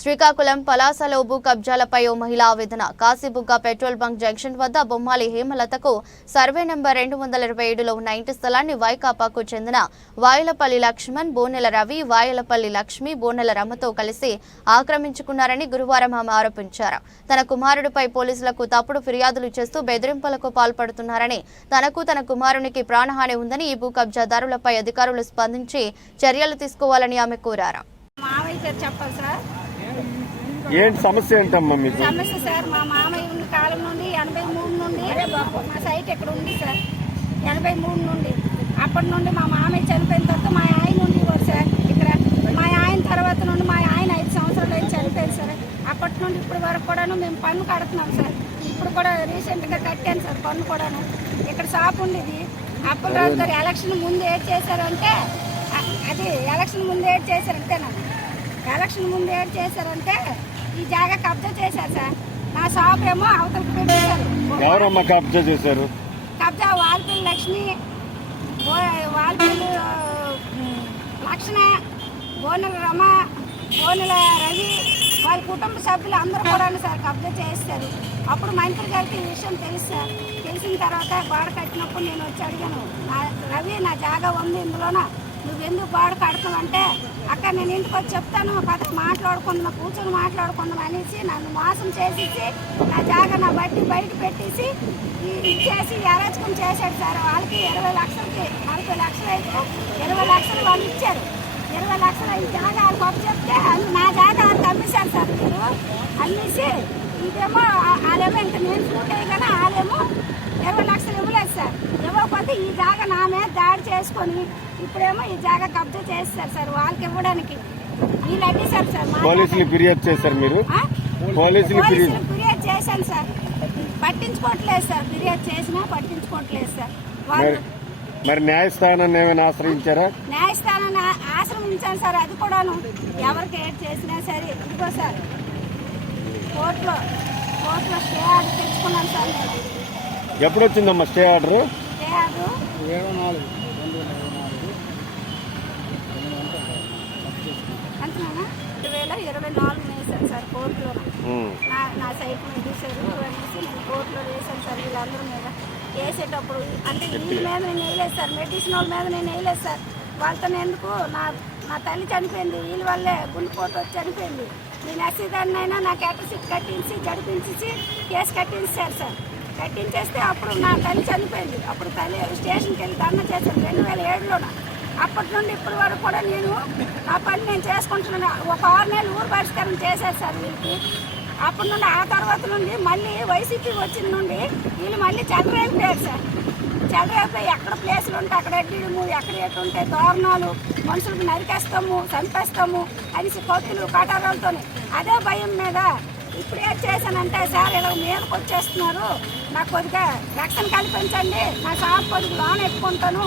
శ్రీకాకుళం పలాసలో భూ కబ్జాలపై ఓ మహిళా ఆవేదన. కాశీబుగ్గ పెట్రోల్ బంక్ జంక్షన్ వద్ద బొమ్మాలి హేమలతకు సర్వే నెంబర్ 227లో ఉన్న ఇంటి స్థలాన్ని వైకాపాకు చెందిన వాయలపల్లి లక్ష్మణ్, బోనెల రవి, వాయలపల్లి లక్ష్మి, బోనెల రమతో కలిసి ఆక్రమించుకున్నారని గురువారం ఆమె ఆరోపించారు. తన కుమారుడిపై పోలీసులకు తప్పుడు ఫిర్యాదులు చేస్తూ బెదిరింపులకు పాల్పడుతున్నారని, తనకు తన కుమారునికి ప్రాణహాని ఉందని, ఈ భూ కబ్జాదారులపై అధికారులు స్పందించి చర్యలు తీసుకోవాలని ఆమె కోరారు. ఏంటి సమస్య ఏంటమ్మా మీకు? సమస్య సార్, మా మామయ్య ఉన్న కాలం నుండి 83 నుండి మా సైట్ ఇక్కడ ఉంది సార్. 83 నుండి అప్పటి నుండి మా మామయ్య చనిపోయిన తర్వాత మా ఆయన ఉండేవారు సార్ ఇక్కడ. మా ఆయన తర్వాత నుండి మా ఆయన 5 సంవత్సరాలు అయితే చనిపోయింది సార్. అప్పటి నుండి ఇప్పటి వరకు కూడాను మేము పన్ను కడుతున్నాం సార్. ఇప్పుడు కూడా రీసెంట్గా కట్టాను సార్ పన్ను కూడాను. ఇక్కడ షాప్ ఉండేది. అప్పలరాజు గారు ఎలక్షన్ ముందు ఏడ్ చేశారంటే ఎలక్షన్ ముందు ఏడ్ చేశారంటే ఈ జాగా కబ్జా చేశారు సార్. నా షాప్ ఏమో అవతలకి పెట్టేశారు. ఎవరమ్మా కబ్జా చేశారు? కబ్జా వాల్పల్లి లక్ష్మి, వాల్పల్లి లక్షణ, బోనెల రమ, బోనెల రవి, వాళ్ళ కుటుంబ సభ్యులు అందరూ కూడా సార్ కబ్జా చేస్తారు. అప్పుడు మంత్రి గారికి ఈ విషయం తెలుసు సార్. తెలిసిన తర్వాత గోడ కట్టినప్పుడు నేను వచ్చి అడిగాను, రవి నా జాగా ఉంది ఇందులోన, నువ్వెందుకు గోడ కడతావంటే, అక్క నేను ఇంటికి వచ్చి చెప్తాను, పక్కన మాట్లాడుకుందాం, కూర్చొని మాట్లాడుకుందాం అనేసి నన్ను మోసం చేసేసి నా జాగా నా బట్టి బయట పెట్టేసి ఇచ్చేసి అరాచకం చేశాడు సార్. వాళ్ళకి 20 లక్షలకి 40 లక్షలు అయితే 20 లక్షలు వాళ్ళు ఇచ్చారు. 20 లక్షలు ఈ జాగా వాళ్ళు గొప్ప చెప్తే నా జాగా వాళ్ళకి అమ్మేశారు సార్. మీరు అమ్మేసి ఇదేమో వాళ్ళేమో ఇంకా నేను షూట్ అయ్యగానే వాళ్ళేమో 20 లక్షలు ఇవ్వలేదు సార్. ఇవ్వకపోతే ఈ జాగా నా మీద దాడి చేసుకొని ఇప్పుడేమో ఈ జాగా కబ్జా చేస్తారు సార్. వాళ్ళకి ఇవ్వడానికి వీళ్ళు అడ్డేశారు సార్. పోలీసులు ఫిర్యాదు చేశారు మీరు? పోలీసులు ఫిర్యాదు చేశాను సార్. పట్టించుకోవట్లేదు సార్. ఫిర్యాదు చేసినా పట్టించుకోవట్లేదు సార్. వాళ్ళు మరి న్యాయస్థానాన్ని ఏమైనా ఆశ్రయించారా? న్యాయస్థానాన్ని ఆశ్రయించాను సార్. అది కూడాను ఎవరికి ఏడ్ చేసినా సరే ఇదిగో సార్ కోర్టులో స్టే ఆర్డర్ తెచ్చుకున్నాను సార్. ఎప్పుడు వచ్చిందమ్మా స్టే ఆర్డర్? స్టే ఆర్డర్ 2024 వేసాను సార్ కోర్టులో. నా సైట్ మీద తీశారు అనేసి నేను కోర్టులో వేసాను సార్. వీళ్ళందరి మీద వేసేటప్పుడు అంటే వీళ్ళ మీద నేను వేయలేదు సార్. మెడిసిన్ వాళ్ళ మీద నేను వేయలేదు సార్. వాళ్ళతో ఎందుకు నా తల్లి చనిపోయింది, వీళ్ళ వల్లే గుండెపోటు వచ్చి చనిపోయింది. నేను ఎస్సీదాన్ని అయినా నాకు ఎట్రసిట్ కట్టించి జడిపించి కేసు కట్టించారు సార్. కట్టించేస్తే అప్పుడు నా తల్లి చనిపోయింది. అప్పుడు తల్లి స్టేషన్కి వెళ్ళి ధర్నా చేశాను 2007లోన. అప్పటి నుండి ఇప్పటి వరకు కూడా నేను ఆ పని నేను చేసుకుంటున్నాను. ఒక 6 నెలలు ఊరు పరిష్కారం చేశారు సార్ వీళ్ళకి. అప్పటి నుండి ఆ తర్వాత నుండి మళ్ళీ వైసీపీ వచ్చిన నుండి వీళ్ళు మళ్ళీ చెలరైపోయారు సార్. చెలరైపోయి ఎక్కడ ప్లేసులు ఉంటే అక్కడ అడ్డీము, ఎక్కడ ఎటు ఉంటే తోరణాలు, మనుషులకు నరికేస్తాము, చంపేస్తాము అనేసి కొత్తులు కటారాలతో అదే భయం మీద ఇప్పుడు ఏం చేశానంటే సార్ ఇలా మీదకి వచ్చేస్తున్నారు, నాకు కొద్దిగా రక్షణ కల్పించండి, నా షాప్ కొద్దిగా లోన్ ఎక్కుంటాను.